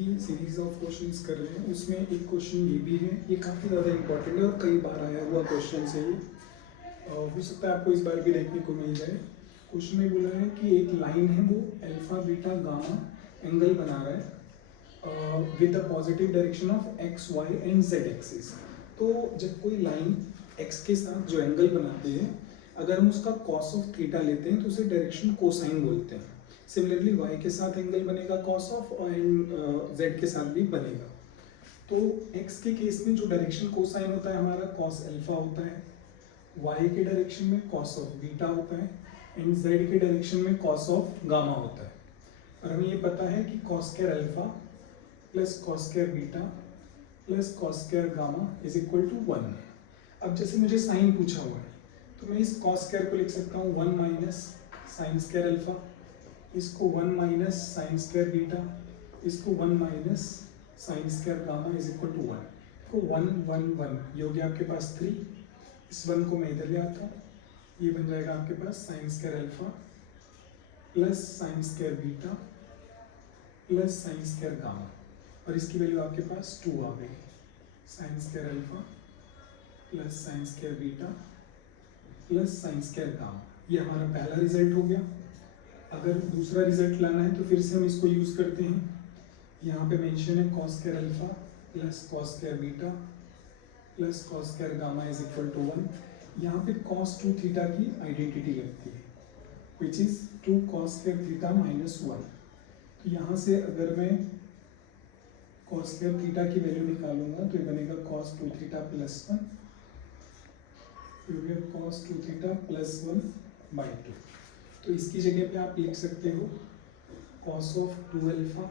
की series of questions कर रहे हैं, उसमें एक क्वेश्चन ये भी है, ये काफ़ी ज़्यादा इंपॉर्टेंट है और कई बार आया हुआ क्वेश्चन है ये। हो सकता है आपको इस बार भी देखने को मिल जाए। क्वेश्चन में बोला है कि एक लाइन है, वो अल्फा बीटा गामा एंगल बना रहा है with the positive direction of X Y and Z axis. तो जब कोई लाइन एक्स के साथ जो एंगल बनाती है, अगर हम उसका कॉस ऑफ थीटा लेते हैं तो उसे डायरेक्शन कोसाइन बोलते हैं। सिमिलरली वाई के साथ एंगल बनेगा कॉस ऑफ, एंड जेड के साथ भी बनेगा। तो एक्स के केस में जो डायरेक्शन कोसाइन होता है हमारा कॉस अल्फा होता है, वाई के डायरेक्शन में कॉस ऑफ बीटा होता है, एंड जेड के डायरेक्शन में कॉस ऑफ गामा होता है। और हमें ये पता है कि cos square alpha plus cos square beta plus cos square gamma is equal to 1। अब जैसे मुझे साइन पूछा हुआ है, तो मैं इस कॉस स्क्वायर को लिख सकता हूँ 1 माइनस साइन स्क्वायर अल्फा, इसको 1 माइनस साइन स्क्वायर बीटा, इसको 1 minus sine square gamma is equal to 1। तो 1 1 1 ये हो गया आपके पास 3। इस 1 को मैं इधर ले आता हूँ, ये बन जाएगा आपके पास sine square alpha plus sine square beta plus sine square gamma, और इसकी वैल्यू आपके पास 2 आ गई। Sine square alpha plus sine square beta plus sine square gamma, ये हमारा पहला रिजल्ट हो गया। अगर दूसरा रिजल्ट लाना है तो फिर से हम इसको यूज़ करते हैं। यहाँ पे मेंशन है cos square alpha plus cos square beta plus cos square gamma is equal to 1। यहाँ पे कॉस 2 थीटा की आइडेंटिटी लगती है, which is 2 cos square theta minus 1। तो यहाँ से अगर मैं कॉस स्क्वायर थीटा की वैल्यू निकालूंगा तो ये बनेगा cos 2 theta plus 1, cos 2 theta plus 1 by 2। तो इसकी जगह पे आप लिख सकते हो cos of 2 alpha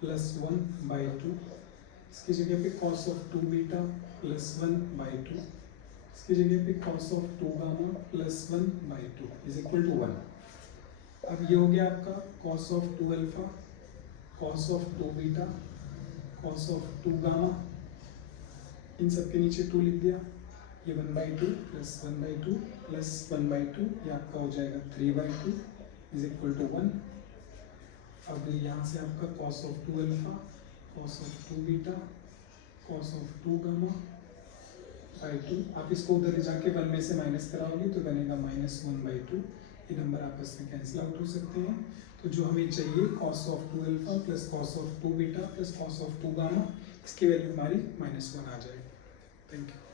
plus 1 by 2, इसकी जगह पे cos of 2 beta plus 1 by 2, इसकी जगह पे cos of 2 gamma plus 1 by 2 is equal to 1। अब ये हो गया आपका cos of 2 alpha, cos of 2 beta, cos of 2 gamma, इन सब के नीचे 2 लिख दिया। ये 1/2 प्लस 1/2 प्लस 1/2, ये आपका हो जाएगा 3/2 इज इक्वल टू 1। अब यहाँ से आपका cos of 2 alpha, cos of 2 beta, cos of 2 gamma by 2, आप इसको उधर ले जाके 1 में से माइनस कराओगे तो बनेगा -1/2। ये नंबर आपस में कैंसिल आउट हो सकते हैं। तो जो हमें चाहिए cos of 2 alpha plus cos of 2 beta plus cos of 2 gamma, इसकी वैल्यू हमारी -1 आ जाएगी। Thank you.